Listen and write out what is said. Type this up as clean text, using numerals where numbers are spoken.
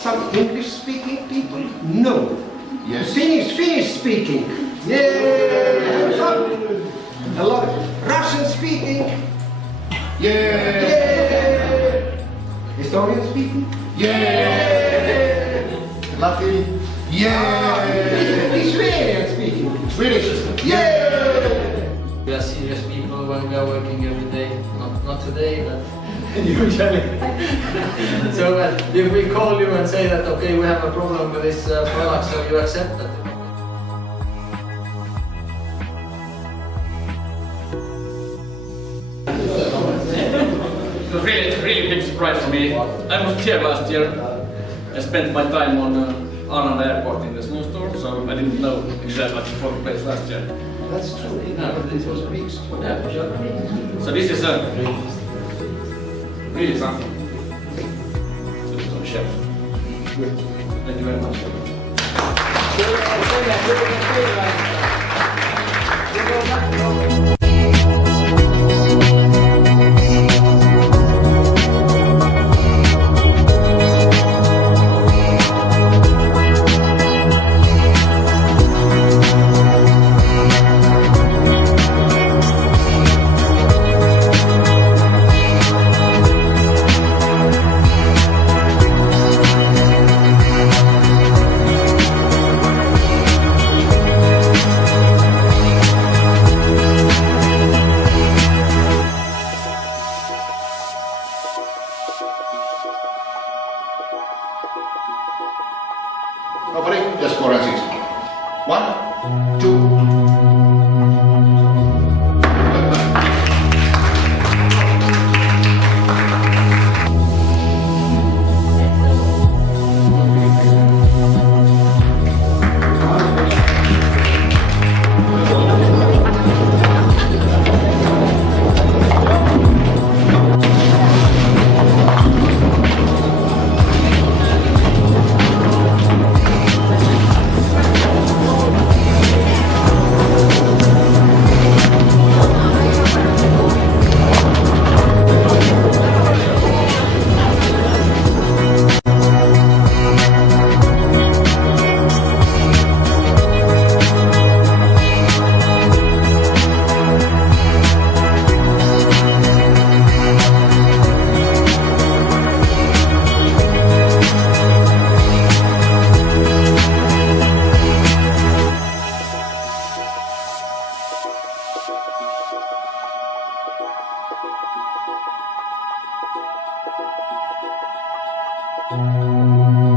Some English-speaking people? No. Yes. Finnish-speaking? Yeah. A lot of Russian-speaking? Yeah. Estonian-speaking? Yeah. Latin? Yeah. Lithuanian-speaking? Swedish? Yeah. We are serious people when we are working every day. Not today, but usually. So if we call you and say that, okay, we have a problem with this product, so you accept that. It was really big surprise for me. I was here last year. I spent my time on Arlanda Airport in the snowstorm, so I didn't know exactly what took place last year. That's true. Yeah. It was a big story. Yeah, sure. So this is really something. So, chef. Thank you very much. Nobody? Just 4 and 6. 1, 2. Thank you.